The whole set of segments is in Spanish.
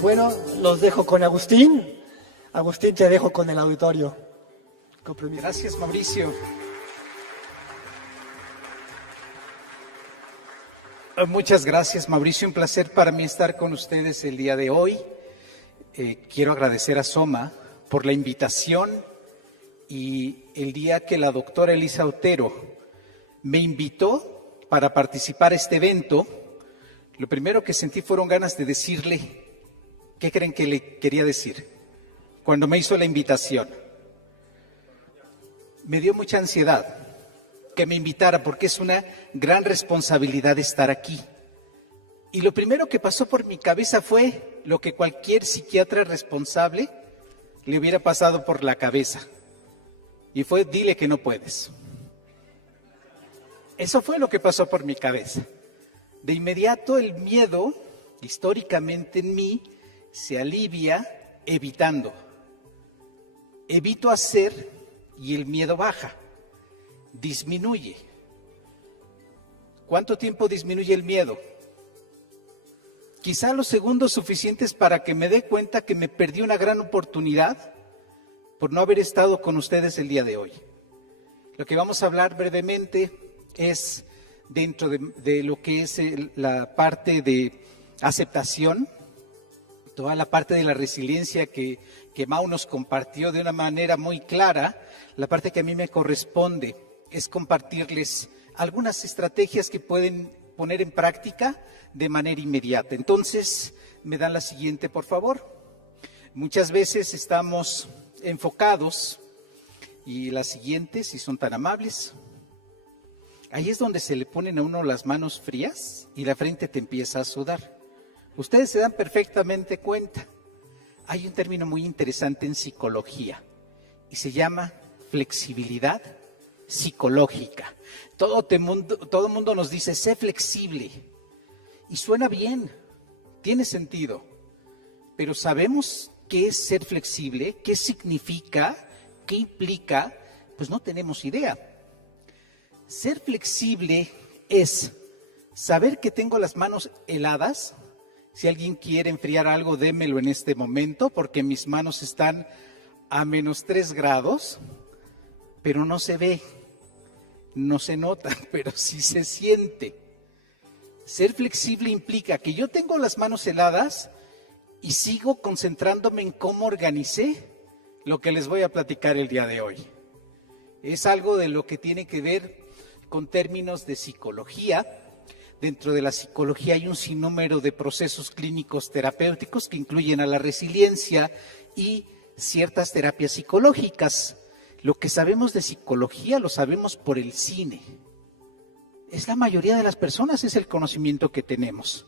Bueno, los dejo con Agustín. Agustín, te dejo con el auditorio. Con permiso. Gracias, Mauricio. Muchas gracias, Mauricio. Un placer para mí estar con ustedes el día de hoy. Quiero agradecer a Soma por la invitación y el día que la doctora Elisa Otero me invitó para participar en este evento, lo primero que sentí fueron ganas de decirle, ¿qué creen que le quería decir? Cuando me hizo la invitación, me dio mucha ansiedad que me invitara porque es una gran responsabilidad estar aquí. Y lo primero que pasó por mi cabeza fue lo que cualquier psiquiatra responsable le hubiera pasado por la cabeza. Y fue, dile que no puedes. Eso fue lo que pasó por mi cabeza. De inmediato el miedo, históricamente en mí, se alivia evitando. Evito hacer y el miedo baja, disminuye. ¿Cuánto tiempo disminuye el miedo? Quizá los segundos suficientes para que me dé cuenta que me perdí una gran oportunidad por no haber estado con ustedes el día de hoy. Lo que vamos a hablar brevemente es dentro de lo que es la parte de aceptación, toda la parte de la resiliencia que Mau nos compartió de una manera muy clara. La parte que a mí me corresponde es compartirles algunas estrategias que pueden poner en práctica de manera inmediata. Entonces, me dan la siguiente, por favor. Muchas veces estamos enfocados, y la siguiente, si son tan amables. Ahí es donde se le ponen a uno las manos frías y la frente te empieza a sudar. Ustedes se dan perfectamente cuenta. Hay un término muy interesante en psicología y se llama flexibilidad psicológica. Todo el mundo nos dice, sé flexible. Y suena bien, tiene sentido. Pero ¿sabemos qué es ser flexible? ¿Qué significa? ¿Qué implica? Pues no tenemos idea. Ser flexible es saber que tengo las manos heladas. Si alguien quiere enfriar algo, démelo en este momento, porque mis manos están a -3 grados, pero no se ve, no se nota, pero sí se siente. Ser flexible implica que yo tengo las manos heladas y sigo concentrándome en cómo organicé lo que les voy a platicar el día de hoy. Es algo de lo que tiene que ver con términos de psicología. Dentro de la psicología hay un sinnúmero de procesos clínicos terapéuticos que incluyen a la resiliencia y ciertas terapias psicológicas. Lo que sabemos de psicología lo sabemos por el cine. Es la mayoría de las personas, es el conocimiento que tenemos.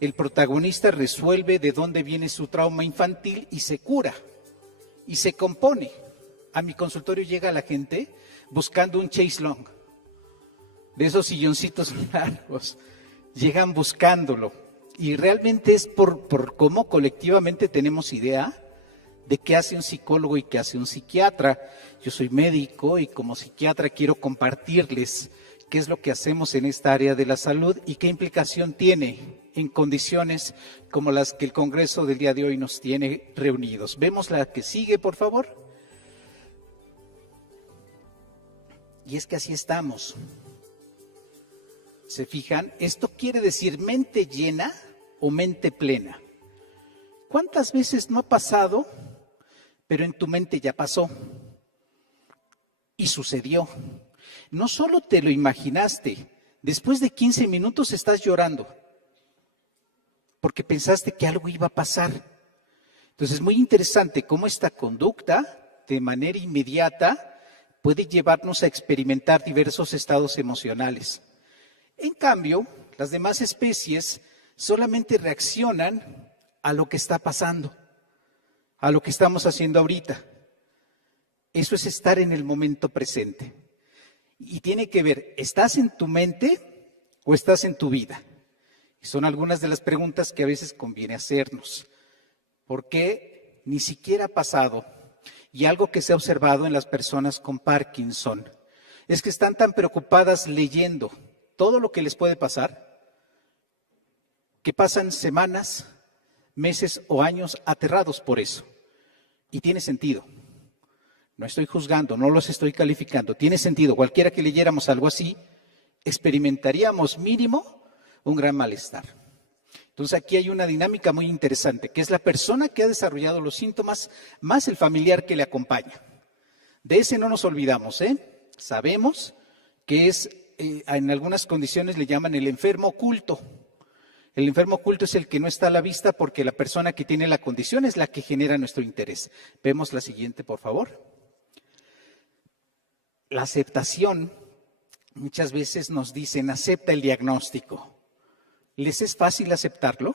El protagonista resuelve de dónde viene su trauma infantil y se cura y se compone. A mi consultorio llega la gente buscando un chaise longue, de esos silloncitos largos. Llegan buscándolo y realmente es por cómo colectivamente tenemos idea de qué hace un psicólogo y qué hace un psiquiatra. Yo soy médico y como psiquiatra quiero compartirles qué es lo que hacemos en esta área de la salud y qué implicación tiene en condiciones como las que el Congreso del día de hoy nos tiene reunidos. Vemos la que sigue, por favor. Y es que así estamos. ¿Se fijan? Esto quiere decir mente llena o mente plena. ¿Cuántas veces no ha pasado, pero en tu mente ya pasó? Y sucedió. No solo te lo imaginaste, después de 15 minutos estás llorando, porque pensaste que algo iba a pasar. Entonces es muy interesante cómo esta conducta, de manera inmediata, puede llevarnos a experimentar diversos estados emocionales. En cambio, las demás especies solamente reaccionan a lo que está pasando, a lo que estamos haciendo ahorita. Eso es estar en el momento presente. Y tiene que ver, ¿estás en tu mente o estás en tu vida? Y son algunas de las preguntas que a veces conviene hacernos. ¿Por qué ni siquiera ha pasado? Y algo que se ha observado en las personas con Parkinson es que están tan preocupadas leyendo todo lo que les puede pasar, que pasan semanas, meses o años aterrados por eso. Y tiene sentido. No estoy juzgando, no los estoy calificando. Tiene sentido. Cualquiera que leyéramos algo así, experimentaríamos mínimo un gran malestar. Entonces aquí hay una dinámica muy interesante, que es la persona que ha desarrollado los síntomas más el familiar que le acompaña. De ese no nos olvidamos, ¿eh? Sabemos que es, en algunas condiciones le llaman el enfermo oculto. El enfermo oculto es el que no está a la vista porque la persona que tiene la condición es la que genera nuestro interés. Vemos la siguiente, por favor. La aceptación, muchas veces nos dicen, acepta el diagnóstico. ¿Les es fácil aceptarlo?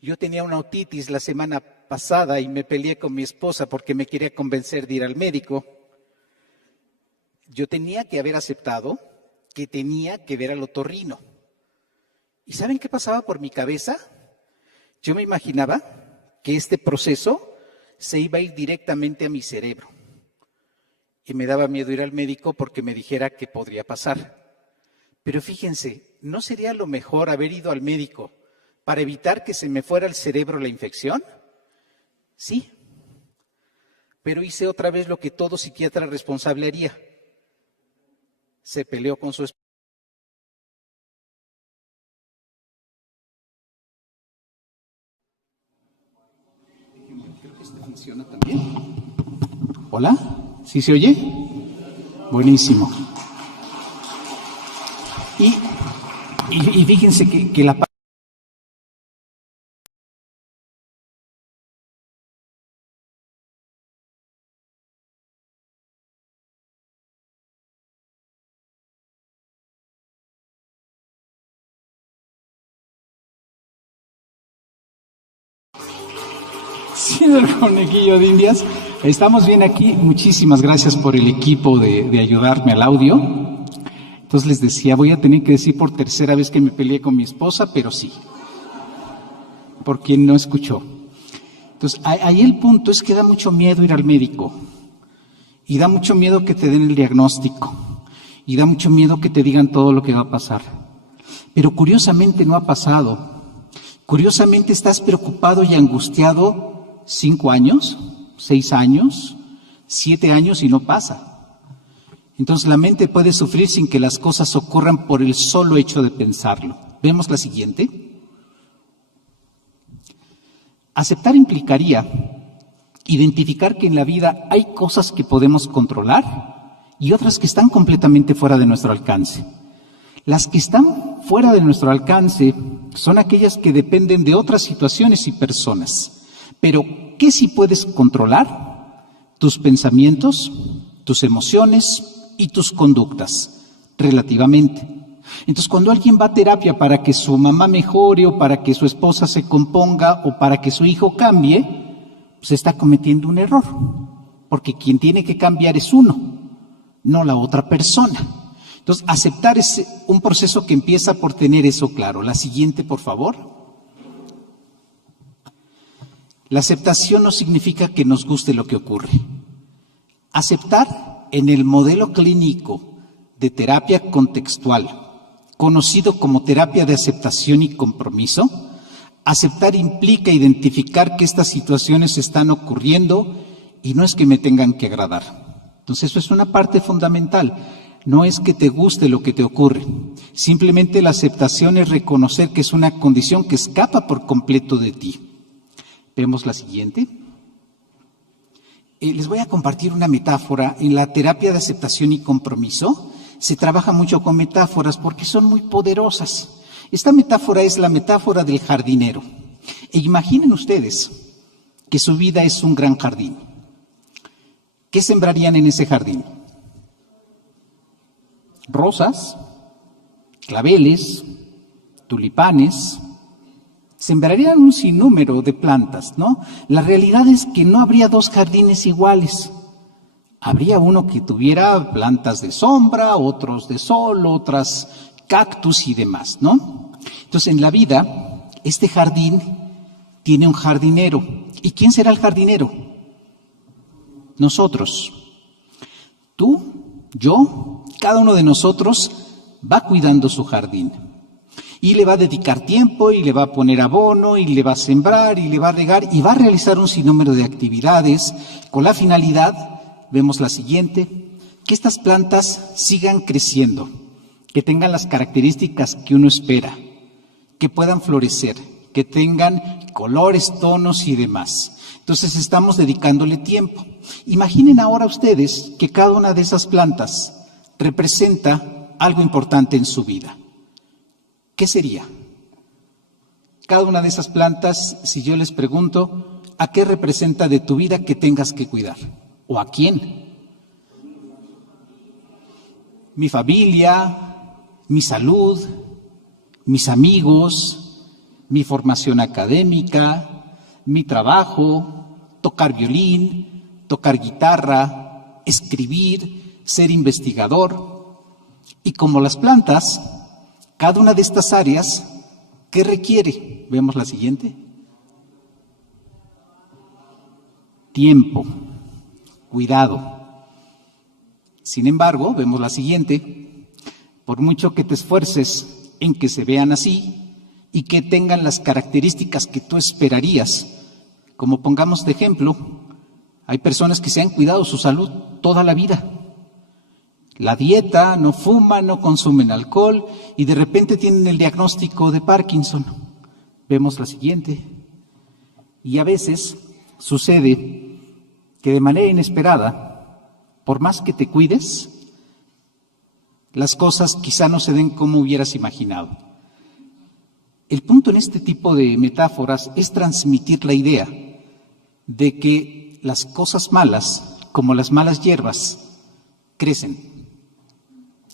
Yo tenía una otitis la semana pasada y me peleé con mi esposa porque me quería convencer de ir al médico. Yo tenía que haber aceptado que tenía que ver al otorrino. ¿Y saben qué pasaba por mi cabeza? Yo me imaginaba que este proceso se iba a ir directamente a mi cerebro. Y me daba miedo ir al médico porque me dijera qué podría pasar. Pero fíjense, ¿no sería lo mejor haber ido al médico para evitar que se me fuera al cerebro la infección? Sí. Pero hice otra vez lo que todo psiquiatra responsable haría. Se peleó con su esposa. Creo que este funciona también. ¿Hola? ¿Sí se oye? Buenísimo. Y fíjense que la sí, del conejillo de Indias. Estamos bien aquí. Muchísimas gracias por el equipo de ayudarme al audio. Entonces les decía, voy a tener que decir por tercera vez que me peleé con mi esposa, pero sí. Por quien no escuchó. Entonces, ahí el punto es que da mucho miedo ir al médico. Y da mucho miedo que te den el diagnóstico. Y da mucho miedo que te digan todo lo que va a pasar. Pero curiosamente no ha pasado. Curiosamente estás preocupado y angustiado 5 años, 6 años, 7 años y no pasa. Entonces la mente puede sufrir sin que las cosas ocurran por el solo hecho de pensarlo. ¿Vemos la siguiente? Aceptar implicaría identificar que en la vida hay cosas que podemos controlar y otras que están completamente fuera de nuestro alcance. Las que están fuera de nuestro alcance son aquellas que dependen de otras situaciones y personas. Pero, ¿qué sí puedes controlar? Tus pensamientos, tus emociones y tus conductas, relativamente. Entonces, cuando alguien va a terapia para que su mamá mejore o para que su esposa se componga o para que su hijo cambie, pues está cometiendo un error. Porque quien tiene que cambiar es uno, no la otra persona. Entonces, aceptar es un proceso que empieza por tener eso claro. La siguiente, por favor. La aceptación no significa que nos guste lo que ocurre. Aceptar en el modelo clínico de terapia contextual, conocido como terapia de aceptación y compromiso, aceptar implica identificar que estas situaciones están ocurriendo y no es que me tengan que agradar. Entonces, eso es una parte fundamental. No es que te guste lo que te ocurre. Simplemente la aceptación es reconocer que es una condición que escapa por completo de ti. Vemos la siguiente. Les voy a compartir una metáfora. En la terapia de aceptación y compromiso se trabaja mucho con metáforas porque son muy poderosas. Esta metáfora es la metáfora del jardinero. E imaginen ustedes que su vida es un gran jardín. ¿Qué sembrarían en ese jardín? Rosas, claveles, tulipanes. Sembrarían un sinnúmero de plantas, ¿no? La realidad es que no habría 2 jardines iguales. Habría uno que tuviera plantas de sombra, otros de sol, otras cactus y demás, ¿no? Entonces, en la vida, este jardín tiene un jardinero. ¿Y quién será el jardinero? Nosotros. Tú, yo, cada uno de nosotros va cuidando su jardín. Y le va a dedicar tiempo, y le va a poner abono, y le va a sembrar, y le va a regar, y va a realizar un sinnúmero de actividades con la finalidad, vemos la siguiente, que estas plantas sigan creciendo, que tengan las características que uno espera, que puedan florecer, que tengan colores, tonos y demás. Entonces estamos dedicándole tiempo. Imaginen ahora ustedes que cada una de esas plantas representa algo importante en su vida. ¿Qué sería? Cada una de esas plantas, si yo les pregunto, ¿a qué representa de tu vida que tengas que cuidar? ¿O a quién? Mi familia, mi salud, mis amigos, mi formación académica, mi trabajo, tocar violín, tocar guitarra, escribir, ser investigador. Y como las plantas, cada una de estas áreas, ¿qué requiere? Vemos la siguiente. Tiempo, cuidado. Sin embargo, vemos la siguiente. Por mucho que te esfuerces en que se vean así y que tengan las características que tú esperarías, como pongamos de ejemplo, hay personas que se han cuidado su salud toda la vida. La dieta, no fuman, no consumen alcohol y de repente tienen el diagnóstico de Parkinson. Vemos la siguiente. Y a veces sucede que de manera inesperada, por más que te cuides, las cosas quizá no se den como hubieras imaginado. El punto en este tipo de metáforas es transmitir la idea de que las cosas malas, como las malas hierbas, crecen.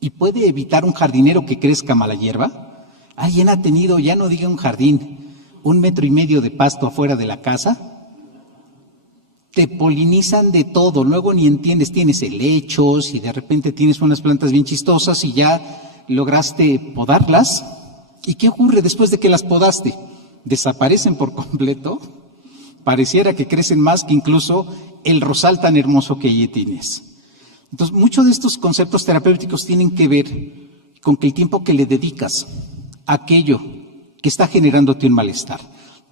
¿Y puede evitar un jardinero que crezca mala hierba? ¿Alguien ha tenido, ya no diga un jardín, 1,5 metros de pasto afuera de la casa? Te polinizan de todo, luego ni entiendes, tienes helechos y de repente tienes unas plantas bien chistosas y ya lograste podarlas. ¿Y qué ocurre después de que las podaste? ¿Desaparecen por completo? Pareciera que crecen más que incluso el rosal tan hermoso que allí tienes. Entonces, muchos de estos conceptos terapéuticos tienen que ver con que el tiempo que le dedicas a aquello que está generándote un malestar.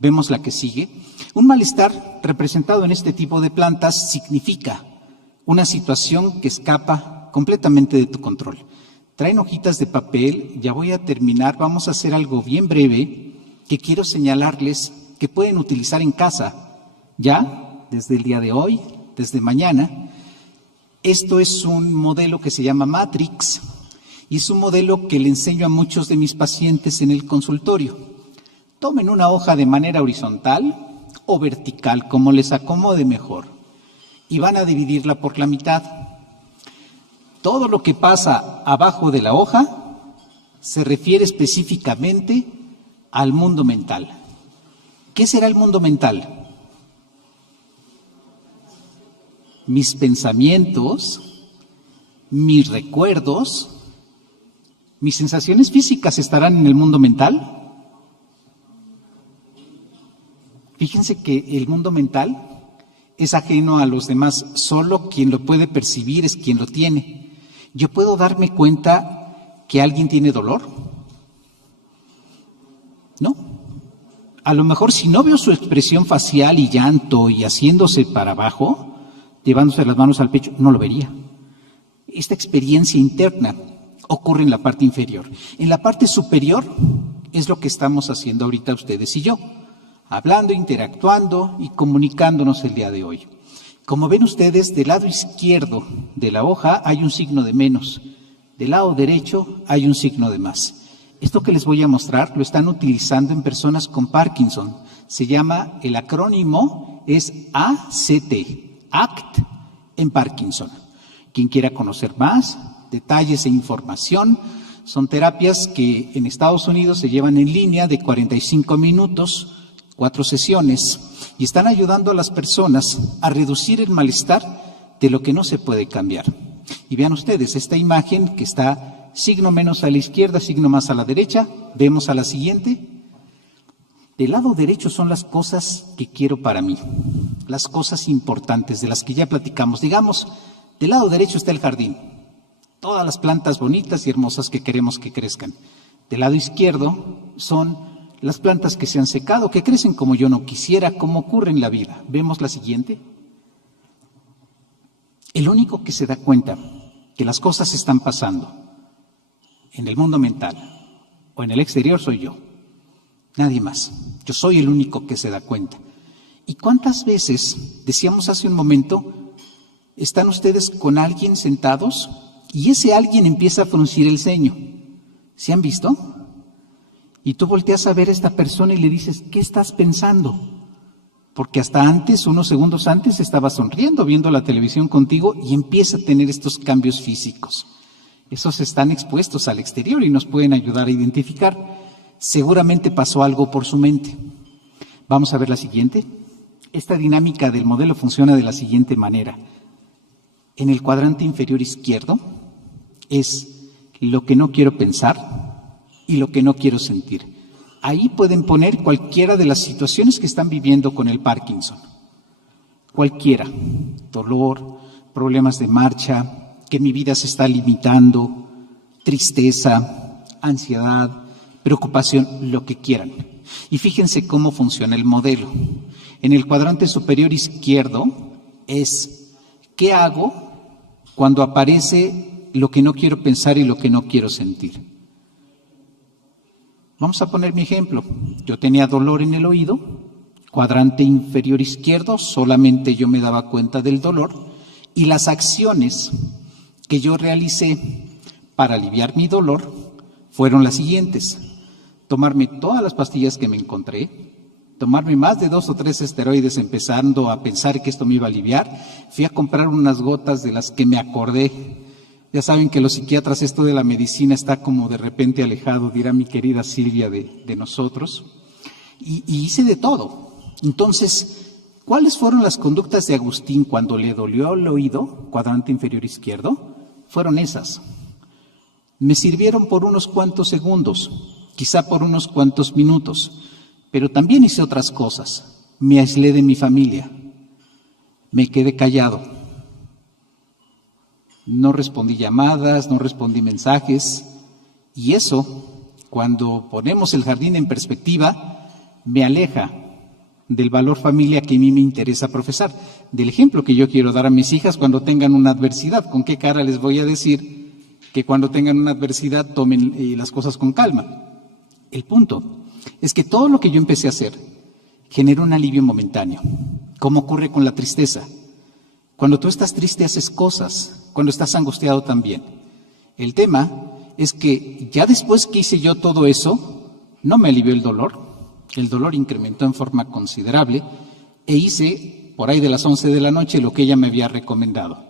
Vemos la que sigue. Un malestar representado en este tipo de plantas significa una situación que escapa completamente de tu control. Traen hojitas de papel, ya voy a terminar, vamos a hacer algo bien breve que quiero señalarles que pueden utilizar en casa, ya, desde el día de hoy, desde mañana. Esto es un modelo que se llama Matrix y es un modelo que le enseño a muchos de mis pacientes en el consultorio. Tomen una hoja de manera horizontal o vertical, como les acomode mejor, y van a dividirla por la mitad. Todo lo que pasa abajo de la hoja se refiere específicamente al mundo mental. ¿Qué será el mundo mental? Mis pensamientos, mis recuerdos, mis sensaciones físicas estarán en el mundo mental. Fíjense que el mundo mental es ajeno a los demás, solo quien lo puede percibir es quien lo tiene. ¿Yo puedo darme cuenta que alguien tiene dolor? No. A lo mejor si no veo su expresión facial y llanto y haciéndose para abajo, llevándose las manos al pecho, no lo vería. Esta experiencia interna ocurre en la parte inferior. En la parte superior es lo que estamos haciendo ahorita ustedes y yo, hablando, interactuando y comunicándonos el día de hoy. Como ven ustedes, del lado izquierdo de la hoja hay un signo de menos, del lado derecho hay un signo de más. Esto que les voy a mostrar lo están utilizando en personas con Parkinson. Se llama, el acrónimo es ACT, ACT en Parkinson. Quien quiera conocer más, detalles e información, son terapias que en Estados Unidos se llevan en línea de 45 minutos, 4 sesiones, y están ayudando a las personas a reducir el malestar de lo que no se puede cambiar. Y vean ustedes esta imagen que está signo menos a la izquierda, signo más a la derecha. Vemos a la siguiente. Del lado derecho son las cosas que quiero para mí, las cosas importantes de las que ya platicamos. Digamos, del lado derecho está el jardín, todas las plantas bonitas y hermosas que queremos que crezcan. Del lado izquierdo son las plantas que se han secado, que crecen como yo no quisiera, como ocurre en la vida. ¿Vemos la siguiente? El único que se da cuenta que las cosas están pasando en el mundo mental o en el exterior soy yo. Nadie más. Yo soy el único que se da cuenta. ¿Y cuántas veces, decíamos hace un momento, están ustedes con alguien sentados y ese alguien empieza a fruncir el ceño? ¿Se han visto? Y tú volteas a ver a esta persona y le dices, ¿qué estás pensando? Porque hasta antes, unos segundos antes, estaba sonriendo, viendo la televisión contigo y empieza a tener estos cambios físicos. Esos están expuestos al exterior y nos pueden ayudar a identificar. Seguramente pasó algo por su mente. Vamos a ver la siguiente. Esta dinámica del modelo funciona de la siguiente manera. En el cuadrante inferior izquierdo es lo que no quiero pensar y lo que no quiero sentir. Ahí pueden poner cualquiera de las situaciones que están viviendo con el Parkinson. Cualquiera. Dolor, problemas de marcha, que mi vida se está limitando, tristeza, ansiedad, preocupación, lo que quieran. Y fíjense cómo funciona el modelo. En el cuadrante superior izquierdo es ¿qué hago cuando aparece lo que no quiero pensar y lo que no quiero sentir? Vamos a poner mi ejemplo. Yo tenía dolor en el oído, cuadrante inferior izquierdo, solamente yo me daba cuenta del dolor y las acciones que yo realicé para aliviar mi dolor fueron las siguientes: tomarme todas las pastillas que me encontré, tomarme más de 2 o 3 esteroides empezando a pensar que esto me iba a aliviar, fui a comprar unas gotas de las que me acordé. Ya saben que los psiquiatras, esto de la medicina está como de repente alejado, dirá mi querida Silvia, de nosotros, y hice de todo. Entonces, ¿cuáles fueron las conductas de Agustín cuando le dolió el oído, cuadrante inferior izquierdo? Fueron esas. Me sirvieron por unos cuantos segundos, quizá por unos cuantos minutos, pero también hice otras cosas. Me aislé de mi familia, me quedé callado, no respondí llamadas, no respondí mensajes, y eso, cuando ponemos el jardín en perspectiva, me aleja del valor familia que a mí me interesa profesar, del ejemplo que yo quiero dar a mis hijas cuando tengan una adversidad. ¿Con qué cara les voy a decir que cuando tengan una adversidad tomen las cosas con calma? El punto es que todo lo que yo empecé a hacer genera un alivio momentáneo, como ocurre con la tristeza. Cuando tú estás triste haces cosas, cuando estás angustiado también. El tema es que ya después que hice yo todo eso, no me alivió el dolor incrementó en forma considerable e hice por ahí de las 11 de la noche lo que ella me había recomendado.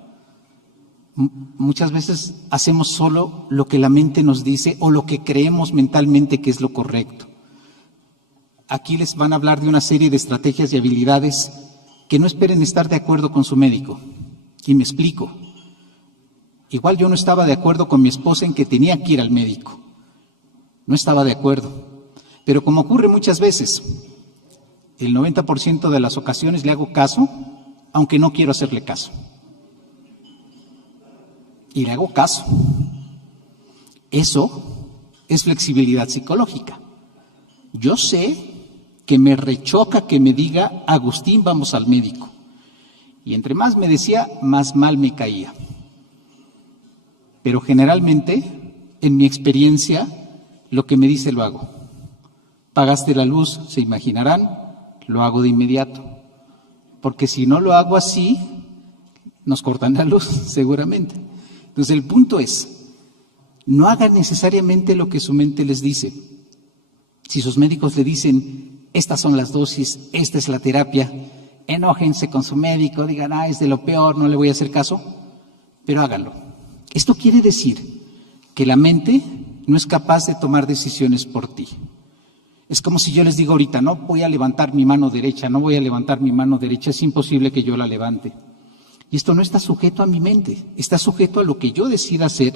Muchas veces hacemos solo lo que la mente nos dice o lo que creemos mentalmente que es lo correcto. Aquí les van a hablar de una serie de estrategias y habilidades que no esperen estar de acuerdo con su médico. Y me explico. Igual yo no estaba de acuerdo con mi esposa en que tenía que ir al médico. No estaba de acuerdo. Pero como ocurre muchas veces, el 90% de las ocasiones le hago caso, aunque no quiero hacerle caso. Y le hago caso. Eso es flexibilidad psicológica. Yo sé que me rechoca que me diga, Agustín, vamos al médico. Y entre más me decía, más mal me caía. Pero generalmente, en mi experiencia, lo que me dice lo hago. Pagaste la luz, se imaginarán, lo hago de inmediato. Porque si no lo hago así, nos cortan la luz, seguramente. Entonces el punto es, no hagan necesariamente lo que su mente les dice. Si sus médicos le dicen, estas son las dosis, esta es la terapia, enójense con su médico, digan, es de lo peor, no le voy a hacer caso, pero háganlo. Esto quiere decir que la mente no es capaz de tomar decisiones por ti. Es como si yo les digo ahorita, no voy a levantar mi mano derecha, no voy a levantar mi mano derecha, es imposible que yo la levante. Y esto no está sujeto a mi mente, está sujeto a lo que yo decida hacer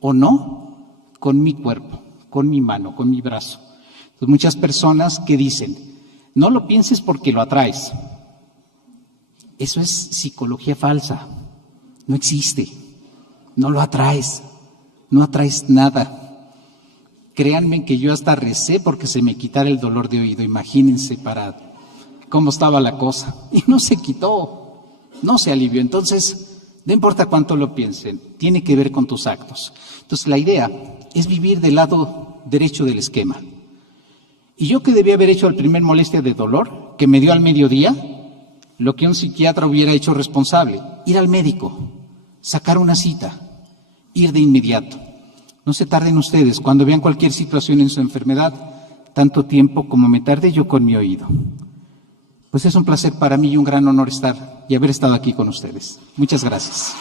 o no con mi cuerpo, con mi mano, con mi brazo. Entonces, muchas personas que dicen, no lo pienses porque lo atraes. Eso es psicología falsa, no existe, no lo atraes, no atraes nada. Créanme que yo hasta recé porque se me quitara el dolor de oído. Imagínense para cómo estaba la cosa. Y no se quitó, no se alivió. Entonces, no importa cuánto lo piensen, tiene que ver con tus actos. Entonces, la idea es vivir del lado derecho del esquema. Y yo que debía haber hecho al primer molestia de dolor, que me dio al mediodía, lo que un psiquiatra hubiera hecho responsable, ir al médico, sacar una cita, ir de inmediato. No se tarden ustedes cuando vean cualquier situación en su enfermedad, tanto tiempo como me tardé yo con mi oído. Pues es un placer para mí y un gran honor estar y haber estado aquí con ustedes. Muchas gracias.